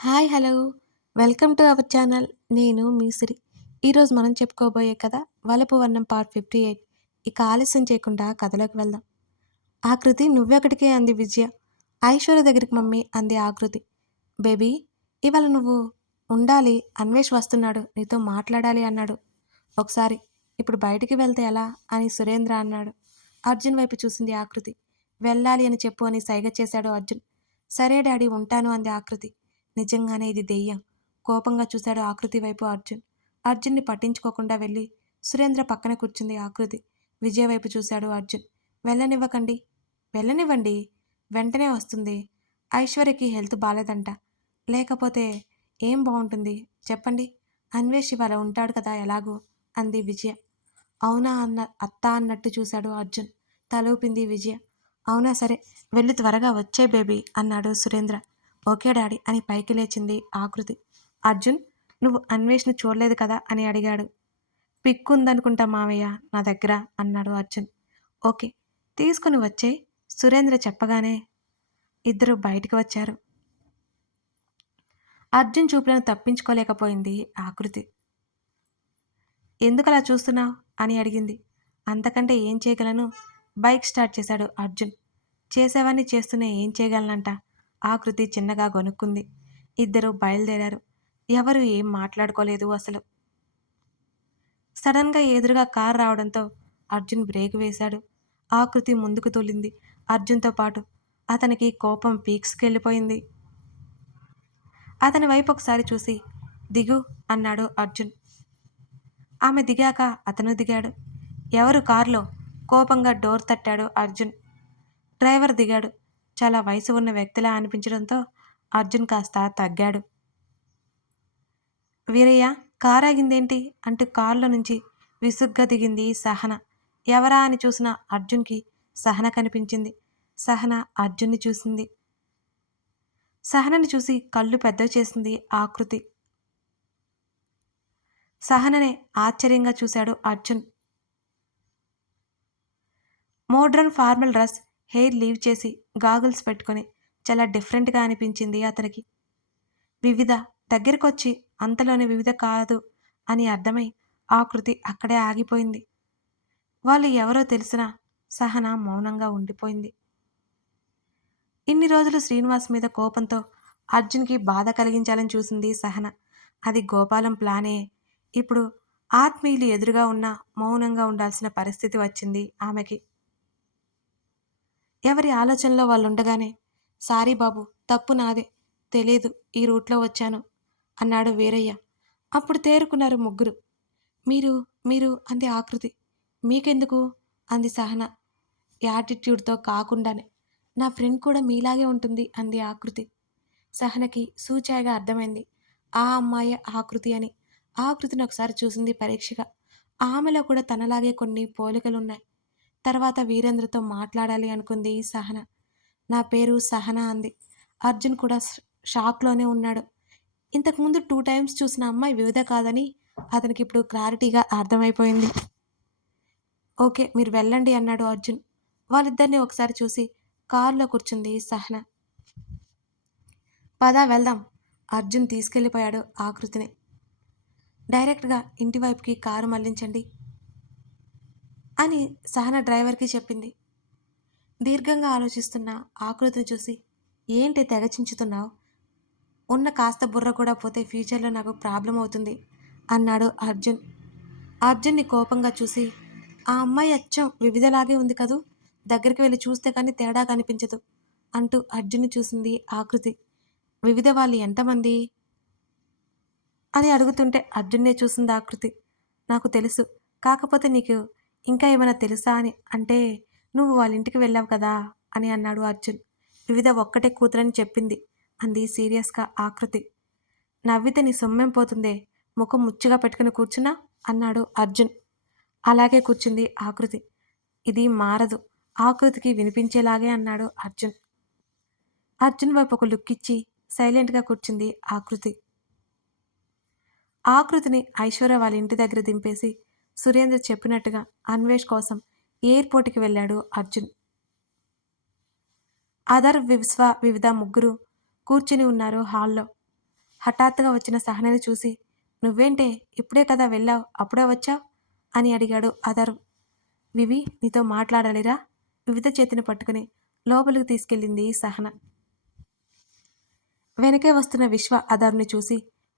Hi hello welcome to our channel. నేను మీ సిరి. ఈరోజు మనం చెప్పుకోబోయే కథ వలపు వర్ణం పార్ట్ 58. ఇక ఆలస్యం చేయకుండా కథలోకి వెళ్దాం. ఆకృతి నువ్వెక్కడికే అంది విజయ. ఐశ్వర్య దగ్గరికి మమ్మీ అంది ఆకృతి. బేబీ ఇవాళ నువ్వు ఉండాలి, అన్వేష్ వస్తున్నాడు, నీతో మాట్లాడాలి అన్నాడు. ఒకసారి ఇప్పుడు బయటికి వెళ్తే ఎలా అని సురేంద్ర అన్నాడు. అర్జున్ వైపు చూసింది ఆకృతి. వెళ్ళాలి అని చెప్పు అని సైగ చేశాడు అర్జున్. సరే డాడీ ఉంటాను అంది ఆకృతి. నిజంగానే ఇది దెయ్యం. కోపంగా చూశాడు ఆకృతి వైపు అర్జున్. అర్జున్ని పట్టించుకోకుండా వెళ్ళి సురేంద్ర పక్కన కూర్చుంది ఆకృతి. విజయ్ వైపు చూశాడు అర్జున్. వెళ్ళనివ్వకండి. వెళ్ళనివ్వండి, వెంటనే వస్తుంది. ఐశ్వర్యకి హెల్త్ బాలేదంట. లేకపోతే ఏం బాగుంటుంది చెప్పండి. అన్వేష్ ఇవాళ ఉంటాడు కదా ఎలాగూ అంది విజయ. అవునా అత్త అన్నట్టు చూశాడు అర్జున్. తలూపింది విజయ. అవునా సరే వెళ్ళి త్వరగా వచ్చే బేబీ అన్నాడు సురేంద్ర. ఓకే డాడీ అని పైకి లేచింది ఆకృతి. అర్జున్ నువ్వు అన్వేష్ను చూడలేదు కదా అని అడిగాడు. పిక్కుందనుకుంటా మావయ్య నా దగ్గర అన్నాడు అర్జున్. ఓకే తీసుకుని వచ్చే సురేంద్ర చెప్పగానే ఇద్దరు బయటికి వచ్చారు. అర్జున్ చూపులను తప్పించుకోలేకపోయింది ఆకృతి. ఎందుకలా చూస్తున్నావు అని అడిగింది. అంతకంటే ఏం చేయగలను? బైక్ స్టార్ట్ చేశాడు అర్జున్. చేసేవన్నీ చేస్తూనే ఏం చేయగలనంట? ఆకృతి చిన్నగా గొనుక్కుంది. ఇద్దరు బయలుదేరారు. ఎవరు ఏం మాట్లాడుకోలేదు అసలు. సడన్గా ఎదురుగా కారు రావడంతో అర్జున్ బ్రేక్ వేశాడు. ఆకృతి ముందుకు తోలింది అర్జున్తో పాటు. అతనికి కోపం పీక్స్కెళ్ళిపోయింది. అతని వైపు ఒకసారి చూసి దిగు అన్నాడు అర్జున్. ఆమె దిగాక అతను దిగాడు. ఎవరు కారులో? కోపంగా డోర్ తట్టాడు అర్జున్. డ్రైవర్ దిగాడు. చాలా వయసు ఉన్న వ్యక్తిలా అనిపించడంతో అర్జున్ కాస్త తగ్గాడు. వీరయ్య కారాగిందేంటి అంటూ కారులో నుంచి విసుగ్గా దిగింది సహన. ఎవరా అని చూసిన అర్జున్కి సహన కనిపించింది. సహన అర్జున్ని చూసింది. సహనని చూసి కళ్ళు పెద్దవి చేసింది ఆకృతి. సహననే ఆశ్చర్యంగా చూశాడు Arjun. Modern formal dress, hair leave చేసి గాగుల్స్ పెట్టుకొని చాలా డిఫరెంట్గా అనిపించింది అతనికి. వివిధ దగ్గరకొచ్చి అంతలోనే వివిధ కాదు అని అర్థమై ఆకృతి అక్కడే ఆగిపోయింది. వాళ్ళు ఎవరో తెలిసినా సహన మౌనంగా ఉండిపోయింది. ఇన్ని రోజులు శ్రీనివాస్ మీద కోపంతో అర్జున్కి బాధ కలిగించాలని చూసింది సహన. అది గోపాలం ప్లానే. ఇప్పుడు ఆత్మీయులు ఎదురుగా ఉన్నా మౌనంగా ఉండాల్సిన పరిస్థితి వచ్చింది ఆమెకి. ఎవరి ఆలోచనలో వాళ్ళుండగానే సారీ బాబు తప్పు నాదే, తెలియదు ఈ రూట్లో వచ్చాను అన్నాడు వీరయ్య. అప్పుడు తేరుకున్నారు ముగ్గురు. మీరు మీరు అంది ఆకృతి. మీకెందుకు అంది సహన యాటిట్యూడ్తో కాకుండానే. నా ఫ్రెండ్ కూడా మీలాగే ఉంటుంది అంది ఆకృతి. సహనకి సూచాయిగా అర్థమైంది ఆ అమ్మాయి ఆకృతి అని. ఆకృతిని ఒకసారి చూసింది పరీక్షగా. ఆమెలో కూడా తనలాగే కొన్ని పోలికలున్నాయి. తర్వాత వీరేంద్రతో మాట్లాడాలి అనుకుంది సహన. నా పేరు సహన అంది. అర్జున్ కూడా షాక్లోనే ఉన్నాడు. ఇంతకుముందు 2 టైమ్స్ చూసిన అమ్మాయి వివిధ కాదని అతనికి ఇప్పుడు క్లారిటీగా అర్థమైపోయింది. ఓకే మీరు వెళ్ళండి అన్నాడు అర్జున్. వాళ్ళిద్దరిని ఒకసారి చూసి కారులో కూర్చుంది సహన. పదా వెళ్దాం. అర్జున్ తీసుకెళ్ళిపోయాడు ఆకృతిని. డైరెక్ట్గా ఇంటివైపుకి కారు మళ్లించండి అని సహన డ్రైవర్కి చెప్పింది. దీర్ఘంగా ఆలోచిస్తున్న ఆకృతిని చూసి ఏంటి తెగ చించుతున్నావు? ఉన్న కాస్త బుర్ర కూడా పోతే ఫ్యూచర్లో నాకు ప్రాబ్లం అవుతుంది అన్నాడు అర్జున్. అర్జున్ని కోపంగా చూసి ఆ అమ్మాయి అచ్చం వివిధలాగే ఉంది కదూ, దగ్గరికి వెళ్ళి చూస్తే కానీ తేడా కనిపించదు అంటూ అర్జున్ని చూసింది ఆకృతి. వివిధ వాళ్ళు ఎంతమంది అని అడుగుతుంటే అర్జున్నే చూసింది ఆకృతి. నాకు తెలుసు, కాకపోతే నీకు ఇంకా ఏమైనా తెలుసా అని అంటే నువ్వు వాళ్ళ ఇంటికి వెళ్ళావు కదా అని అన్నాడు అర్జున్. వివిధ ఒక్కటే కూతురని చెప్పింది అంది సీరియస్గా ఆకృతి. నవ్వితే నీ సొమ్మేం పోతుందే, ముఖం ముచ్చుగా పెట్టుకుని కూర్చున్నా అన్నాడు అర్జున్. అలాగే కూర్చుంది ఆకృతి. ఇది మారదు, ఆకృతికి వినిపించేలాగే అన్నాడు అర్జున్. అర్జున్ వైపు ఒక లుక్ ఇచ్చి సైలెంట్గా కూర్చుంది ఆకృతి. ఆకృతిని ఐశ్వర్య వాళ్ళ ఇంటి దగ్గర దింపేసి సురేంద్ర చెప్పినట్టుగా అన్వేష్ కోసం ఎయిర్పోర్ట్కి వెళ్ళాడు అర్జున్. వివిధ ముగ్గురు కూర్చుని ఉన్నారు హాల్లో. హఠాత్తుగా వచ్చిన సహనని చూసి, "నువ్వేంటే ఇప్పుడే కదా వెళ్ళావు, అప్పుడే వచ్చావు?" అని అడిగాడు అథర్వ్. "వివి నీతో మాట్లాడాలిరా." వివిధ చేతిని పట్టుకుని లోపలికి తీసుకెళ్ళింది సహన. వెనకే వస్తున్న విశ్వ అథర్వ్‌ని చూసి,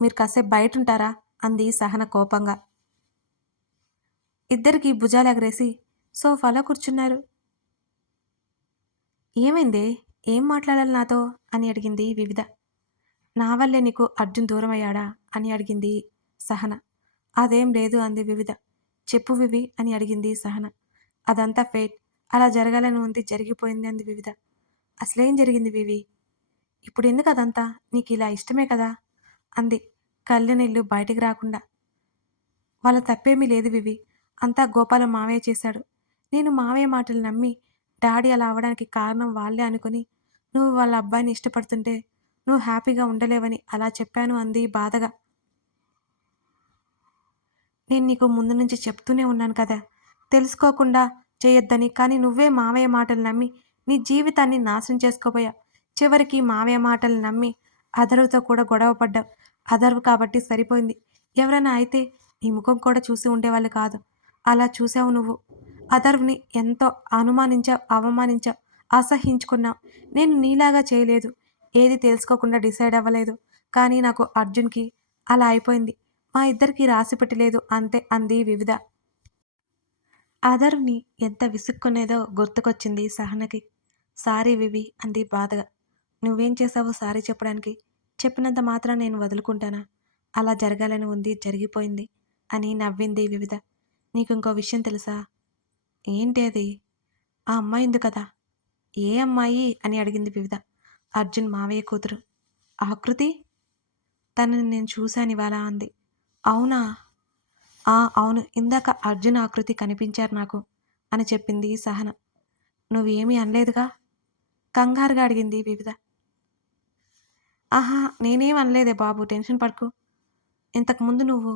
"మీరు కాసేపు బయటుంటారా?" అంది సహన కోపంగా. ఇద్దరికీ భుజాలెగరేసి సోఫాలో కూర్చున్నారు. "ఏమైందే? ఏం మాట్లాడాలి నాతో?" అని అడిగింది వివిధ. "నా వల్లే నీకు అర్జున్ దూరమయ్యాడా?" అని అడిగింది సహన. "అదేం లేదు" అంది వివిధ. "చెప్పు వివి" అని అడిగింది సహన. "అదంతా ఫేట్. అలా జరగాలని ఉంది, జరిగిపోయింది" అంది వివిధ. "అసలేం జరిగింది వివి? ఇప్పుడెందుకు అదంతా? నీకిలా ఇష్టమే కదా?" అంది కళ్ళు నీళ్ళు బయటికి రాకుండా. "వాళ్ళ తప్పేమీ లేదు వివి. అంతా గోపాలం మావయ్య చేశాడు. నేను మావయ్య మాటలు నమ్మి డాడీ అలా అవ్వడానికి కారణం వాళ్ళే అనుకుని, నువ్వు వాళ్ళ అబ్బాయిని ఇష్టపడుతుంటే నువ్వు హ్యాపీగా ఉండలేవని అలా చెప్పాను" అంది బాధగా. "నేను నీకు ముందు నుంచి చెప్తూనే ఉన్నాను కదా! తెలుసుకోకుండా చేయొద్దని. కానీ నువ్వే మావయ్య మాటలు నమ్మి నీ జీవితాన్ని నాశనం చేసుకోబోయావు. చివరికి మావయ్య మాటలు నమ్మి అథర్వతో కూడా గొడవ పడ్డావు. అథర్వ్ కాబట్టి సరిపోయింది. ఎవరైనా అయితే నీ ముఖం కూడా చూసి ఉండేవాళ్ళు కాదు. అలా చూసావు నువ్వు. అథర్వ్‌ని ఎంతో అనుమానించావు, అవమానించావు, అసహ్యించుకున్నావు. నేను నీలాగా చేయలేదు. ఏది తెలుసుకోకుండా డిసైడ్ అవ్వలేదు. కానీ నాకు అర్జున్‌కి అలా అయిపోయింది. మా ఇద్దరికీ రాసిపెట్టి లేదు అంతే" అంది వివిధ. అథర్వ్‌ని ఎంత విసుక్కునేదో గుర్తుకొచ్చింది సహనకి. "సారీ వివి" అంది బాధగా. "నువ్వేం చేశావో సారీ చెప్పడానికి? చెప్పినంత మాత్రాన నేను వదులుకుంటానా? అలా జరగాలని ఉంది, జరిగిపోయింది" అని నవ్వింది వివిధ. "నీకింకో విషయం తెలుసా?" "ఏంటి అది?" "ఆ అమ్మాయి ఉంది కదా!" "ఏ అమ్మాయి?" అని అడిగింది వివిధ. "అర్జున్ మావయ్య కూతురు. ఆకృతి. తనని నేను చూశానివాళ" అంది. "అవునా?" "ఆ! అవును. ఇందాక అర్జున్, ఆకృతి కనిపించారు నాకు" అని చెప్పింది సహన. "నువ్వేమీ అనలేదుగా?" కంగారుగా అడిగింది వివిధ. "ఆహా! నేనేం అనలేదే బాబు, టెన్షన్ పడకు. ఇంతకుముందు నువ్వు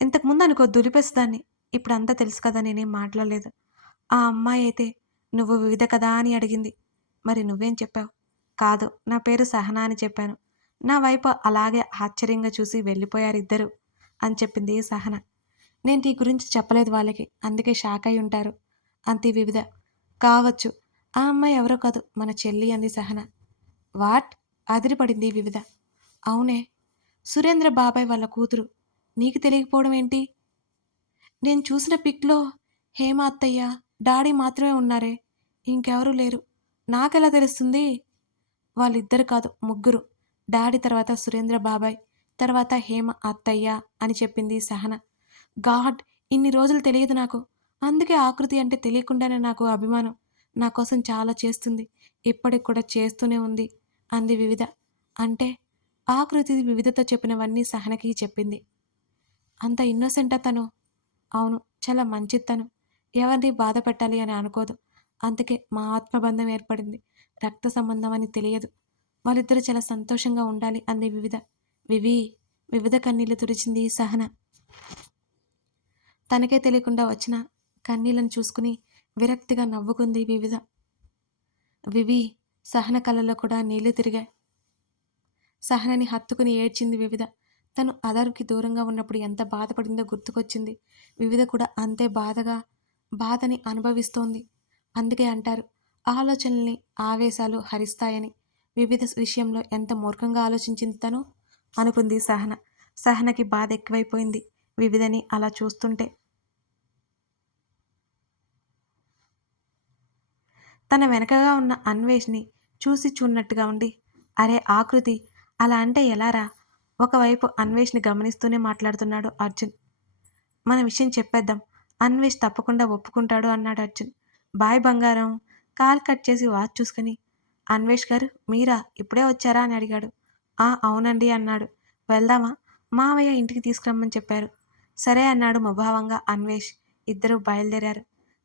ఇంతకుముందు అనుకో దులిపేసేదాన్ని. ఇప్పుడంతా తెలుసు కదా, నేనేం మాట్లాడలేదు. ఆ అమ్మాయయితే నువ్వు వివిధ కదా అని అడిగింది. మరి నువ్వేం చెప్పావు?" "కాదు, నా పేరు సహన అని చెప్పాను." నా వైపు అలాగే ఆశ్చర్యంగా చూసి వెళ్ళిపోయారిద్దరూ అని చెప్పింది సహన. "నేను నీ గురించి చెప్పలేదు వాళ్ళకి. అందుకే షాక్ అయి ఉంటారు" అంది వివిధ. "కావచ్చు. ఆ అమ్మాయి ఎవరో కాదు, మన చెల్లి" అంది సహన. "వాట్?" అదిరిపడింది వివిధ. "అవునే, సురేంద్ర బాబాయ్ వాళ్ళ కూతురు. నీకు తెలియకపోవడం ఏంటి? నేను చూసిన పిక్‌లో హేమ అత్తయ్య, డాడీ మాత్రమే ఉన్నారే. ఇంకెవరూ లేరు. నాకెలా తెలుస్తుంది?" "వాళ్ళిద్దరు కాదు, ముగ్గురు. డాడీ తర్వాత సురేంద్ర బాబాయ్, తర్వాత హేమ అత్తయ్య" అని చెప్పింది సహన. గాడ్! ఇన్ని రోజులు తెలియదు నాకు. అందుకే ఆకృతి అంటే తెలియకుండానే నాకు అభిమానం. నా కోసం చాలా చేస్తుంది. ఇప్పటికి కూడా చేస్తూనే ఉంది" అంది వివిధ. "అంటే?" ఆకృతి వివిధతో చెప్పినవన్నీ సహనకి చెప్పింది. "అంత ఇన్నోసెంటా తను?" "అవును. చాలా మంచిది తను. ఎవరిని బాధ పెట్టాలి అని అనుకోదు. అందుకే మా ఆత్మబంధం ఏర్పడింది. రక్త సంబంధం అని తెలియదు. వాళ్ళిద్దరూ చాలా సంతోషంగా ఉండాలి" అంది వివిధ. "వివి" వివిధ కన్నీళ్లు తుడిచింది సహన. తనకే తెలియకుండా వచ్చిన కన్నీళ్లను చూసుకుని విరక్తిగా నవ్వుకుంది వివిధ. వివి సహన కళ్ళలో కూడా నీళ్లు తిరిగాయి. సహనని హత్తుకుని ఏడ్చింది వివిధ. తను అథర్వ్‌కి దూరంగా ఉన్నప్పుడు ఎంత బాధపడిందో గుర్తుకొచ్చింది. వివిధ కూడా అంతే బాధని అనుభవిస్తోంది. అందుకే అంటారు, ఆలోచనల్ని ఆవేశాలు హరిస్తాయని. వివిధ విషయంలో ఎంత మూర్ఖంగా ఆలోచించింది తను అనుకుంది సహన. సహనకి బాధ ఎక్కువైపోయింది వివిధని అలా చూస్తుంటే. తన వెనకగా ఉన్న అన్వేష్‌ని చూసి చూడనట్టుగా ఉండి, "అరే ఆకృతి, అలా అంటే ఎలారా?" ఒకవైపు అన్వేష్‌ని గమనిస్తూనే మాట్లాడుతున్నాడు అర్జున్. "మన విషయం చెప్పేద్దాం. అన్వేష్ తప్పకుండా ఒప్పుకుంటాడు" అన్నాడు అర్జున్. "బాయ్ బంగారం." కాల్ కట్ చేసి వాచ్ చూసుకొని, "అన్వేష్ గారు మీరా? ఇప్పుడే వచ్చారా?" అని అడిగాడు. "ఆ! అవునండి" అన్నాడు. "వెళ్దామా? మావయ్య ఇంటికి తీసుకురమ్మని చెప్పారు." "సరే" అన్నాడు ముభావంగా అన్వేష్. ఇద్దరూ బయలుదేరారు.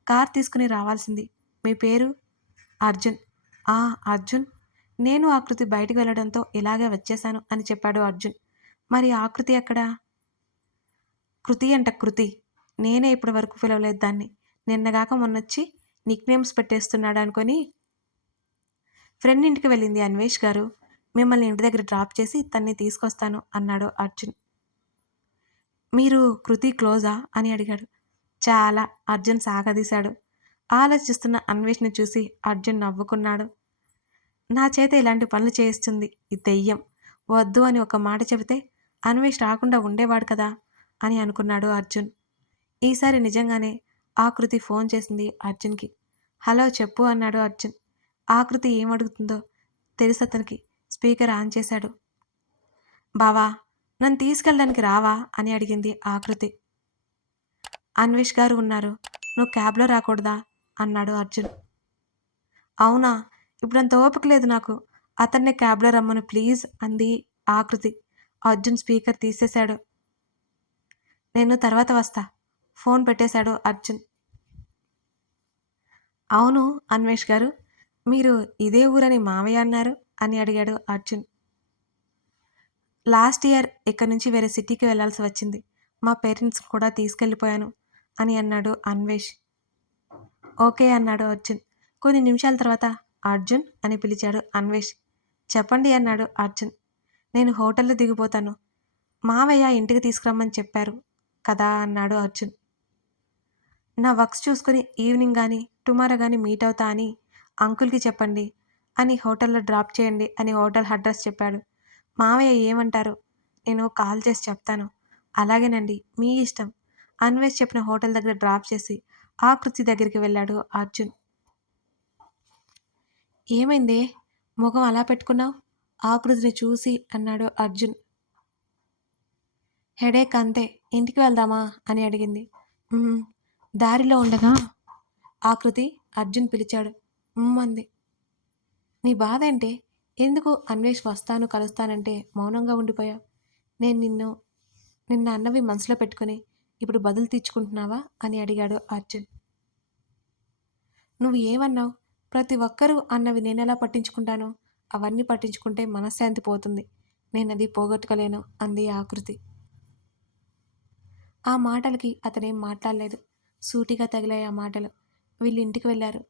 కార్ తీసుకుని రావాల్సింది. "మీ పేరు?" "అర్జున్." "ఆ! అర్జున్. నేను ఆకృతి బయటికి వెళ్ళడంతో ఇలాగే వచ్చేశాను" అని చెప్పాడు అర్జున్. "మరి ఆకృతి ఎక్కడా?" "కృతి అంట కృతి. నేనే ఇప్పటి వరకు పిలవలేదు దాన్ని. నిన్నగాక మొన్నొచ్చి నిక్‌నేమ్స్ పెట్టేస్తున్నాడు అనుకొని ఫ్రెండ్ ఇంటికి వెళ్ళింది అన్వేష్ గారు. మిమ్మల్ని ఇంటి దగ్గర డ్రాప్ చేసి తన్ని తీసుకొస్తాను అన్నాడు అర్జున్. మీరు కృతి క్లోజా అని అడిగాడు. చాలా అర్జున్ సాగదీశాడు. ఆలోచిస్తున్న అన్వేష్ని చూసి అర్జున్ నవ్వుకున్నాడు. నా చేత ఇలాంటి పనులు చేయిస్తుంది ఈ దెయ్యం. వద్దు అని ఒక మాట చెబితే అన్వేష్ రాకుండా ఉండేవాడు కదా అని అనుకున్నాడు అర్జున్. ఈసారి నిజంగానే ఆకృతి ఫోన్ చేసింది అర్జున్కి. హలో చెప్పు అన్నాడు అర్జున్. ఆకృతి ఏమడుగుతుందో తెలుసు అతనికి. స్పీకర్ ఆన్ చేశాడు. బావా నన్ను తీసుకెళ్ళడానికి రావా అని అడిగింది ఆకృతి. అన్వేష్ గారు ఉన్నారు, నువ్వు క్యాబ్లో రాకూడదా అన్నాడు అర్జున్. అవునా, ఇప్పుడంత ఓపిక లేదు నాకు, అతన్నే క్యాబ్లో రమ్మను ప్లీజ్ అంది ఆకృతి. అర్జున్ స్పీకర్ తీసేశాడు. నేను తర్వాత వస్తా ఫోన్ పెట్టేశాడు అర్జున్. అవును అన్వేష్ గారు, మీరు ఇదే ఊరని మావయ్య అన్నారు అని అడిగాడు అర్జున్. లాస్ట్ ఇయర్ ఇక్కడి నుంచి వేరే సిటీకి వెళ్లాల్సి వచ్చింది, మా పేరెంట్స్ కూడా తీసుకెళ్ళిపోయాను అని అన్నాడు అన్వేష్. ఓకే అన్నాడు అర్జున్. కొన్ని నిమిషాల తర్వాత అర్జున్ అని పిలిచాడు అన్వేష్. చెప్పండి అన్నాడు అర్జున్. నేను హోటల్లో దిగిపోతాను, మావయ్య ఇంటికి తీసుకురమ్మని చెప్పారు కదా అన్నాడు అర్జున్. నా వర్క్స్ చూసుకుని ఈవినింగ్ కానీ టుమారో కానీ మీట్ అవుతా అని అంకుల్కి చెప్పండి అని హోటల్లో డ్రాప్ చేయండి అని హోటల్ అడ్రస్ చెప్పాడు. మావయ్య ఏమంటారు నేను కాల్ చేసి చెప్తాను. అలాగేనండి మీ ఇష్టం. అన్వేష్ చెప్పిన హోటల్ దగ్గర డ్రాప్ చేసి ఆకృతి దగ్గరికి వెళ్ళాడు అర్జున్. ఏమైందే ముఖం అలా పెట్టుకున్నావు ఆకృతిని చూసి అన్నాడు అర్జున్. హెడేక్ అంతే, ఇంటికి వెళ్దామా అని అడిగింది. దారిలో ఉండగా ఆకృతి అర్జున్ పిలిచాడు. అంది. నీ బాధ ఏంటే, ఎందుకు అన్వేష్ వస్తాను కలుస్తానంటే మౌనంగా ఉండిపోయావు? నేను నిన్న అన్నవి మనసులో పెట్టుకుని ఇప్పుడు బదులు తీర్చుకుంటున్నావా అని అడిగాడు అర్జున్. నువ్వు ఏమన్నావు? ప్రతి ఒక్కరూ అన్నవి నేనెలా పట్టించుకుంటాను? అవన్నీ పట్టించుకుంటే మనశ్శాంతి పోతుంది, నేనది పోగొట్టుకోలేను అంది ఆకృతి. ఆ మాటలకి అతనేం మాట్లాడలేదు. సూటిగా తగిలాయి ఆ మాటలు. వీళ్ళు ఇంటికి వెళ్ళారు.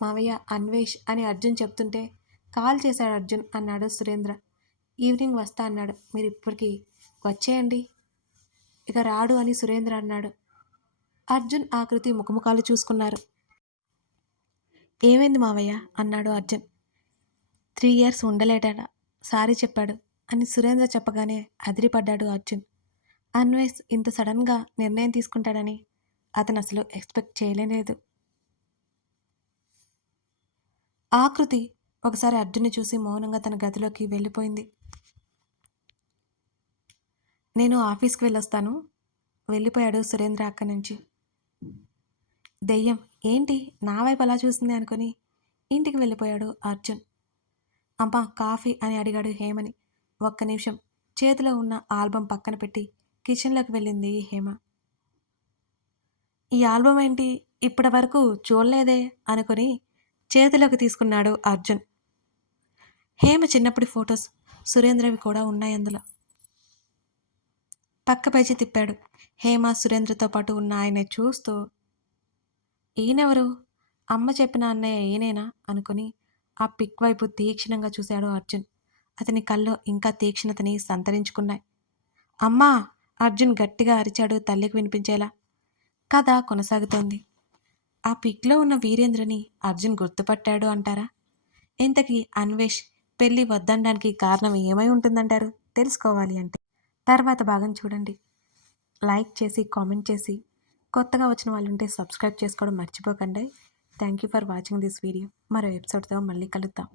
మావయ్య అన్వేష్ అని అర్జున్ చెప్తుంటే కాల్ చేశాడు అర్జున్ అన్నాడు సురేంద్ర. ఈవినింగ్ వస్తా అన్నాడు, మీరు ఇప్పటికీ వచ్చేయండి. ఇక రాడు అని సురేంద్ర అన్నాడు. అర్జున్ ఆకృతి ముఖముఖాలు చూసుకున్నారు. ఏమైంది మావయ్య అన్నాడు అర్జున్. 3 years ఉండలేటట, సారీ చెప్పాడు అని సురేంద్ర చెప్పగానే అదిరిపడ్డాడు అర్జున్. అన్వేష్ ఇంత సడన్గా నిర్ణయం తీసుకుంటాడని అతను అసలు ఎక్స్పెక్ట్ చేయలేదు. ఆకృతి ఒకసారి అర్జున్ని చూసి మౌనంగా తన గదిలోకి వెళ్ళిపోయింది. నేను ఆఫీస్కి వెళ్ళొస్తాను వెళ్ళిపోయాడు సురేంద్ర అక్కడి నుంచి. దెయ్యం ఏంటి నా వైపు అలా చూసింది అనుకుని ఇంటికి వెళ్ళిపోయాడు అర్జున్. అమ్మా కాఫీ అని అడిగాడు హేమని. ఒక్క నిమిషం చేతిలో ఉన్న ఆల్బమ్ పక్కన పెట్టి కిచెన్లోకి వెళ్ళింది హేమ. ఈ ఆల్బమ్ ఏంటి ఇప్పటి వరకు చూడలేదే అనుకుని చేతిలోకి తీసుకున్నాడు అర్జున్. హేమ చిన్నప్పటి ఫొటోస్ సురేంద్రవి కూడా ఉన్నాయి అందులో. పక్క పేజీ తిప్పాడు. హేమ సురేంద్రతో పాటు ఉన్న ఆయన్ని చూస్తూ, ఈయనెవరు, అమ్మ చెప్పిన అన్నయ్య ఈయనేనా అనుకుని ఆ పిక్ వైపు తీక్షణంగా చూశాడు అర్జున్. అతని కళ్ళు ఇంకా తీక్షణతని సంతరించుకున్నాయి. అమ్మా అర్జున్ గట్టిగా అరిచాడు తల్లికి వినిపించేలా. కథ కొనసాగుతోంది. ఆ పిక్లో ఉన్న వీరేంద్రని అర్జున్ గుర్తుపట్టాడు అంటారా? ఇంతకీ అన్వేష్ పెళ్ళి వద్దనడానికి కారణం ఏమై ఉంటుందంటారు? తెలుసుకోవాలి అంటే తర్వాత భాగం చూడండి. లైక్ చేసి కామెంట్ చేసి కొత్తగా వచ్చిన వాళ్ళు ఉంటే సబ్స్క్రైబ్ చేసుకోవడం మర్చిపోకండి. Thank you for watching this video. మరో ఎపిసోడ్తో మళ్ళీ కలుద్దాం.